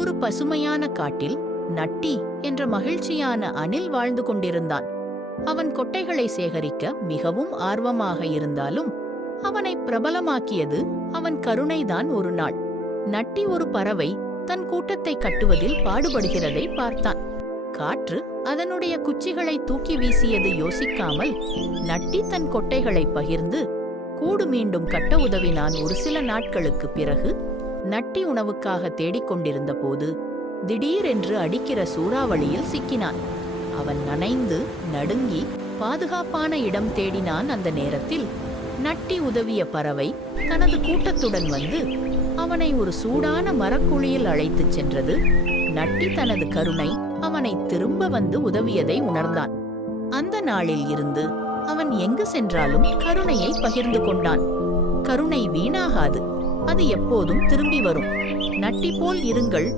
ஒரு பசுமையான காட்டில் நட்டி என்ற மகிழ்ச்சியான அணில் வாழ்ந்து கொண்டிருந்தான். அவன் கொட்டைகளை சேகரிக்க மிகவும் ஆர்வமாக இருந்தாலும் அவனை பிரபலமாக்கியது அவன் கருணைதான். ஒரு நாள் நட்டி ஒரு பறவை தன் கூட்டத்தை கட்டுவதில் பாடுபடுகிறதை பார்த்தான். காற்று அதனுடைய குச்சிகளை தூக்கி வீசியது யோசிக்காமல் நட்டி தன் கொட்டைகளை பகிர்ந்து கூடு மீண்டும் கட்ட உதவினான். ஒரு சில நாட்களுக்கு பிறகு நட்டி உணவுக்காக தேடிக்கொண்டிருந்த போது திடீரென்று அடிக்கிற சூறாவளியில் சிக்கினான். அவன் நனைந்து நடுங்கி பாதுகாப்பான இடம் தேடினான். அந்த நேரத்தில் நட்டி உதவிய பறவை தனது கூட்டத்துடன் வந்து அவனை ஒரு சூடான மரக்குழியில் அழைத்துச் சென்றது. நட்டி தனது கருணை அவனை திரும்ப வந்து உதவியதை உணர்ந்தான். அந்த நாளில் இருந்து அவன் எங்கு சென்றாலும் கருணையை பகிர்ந்து கொண்டான். கருணை வீணாகாது, அது எப்போதும் திரும்பி வரும். நட்டி போல் இருங்கள்.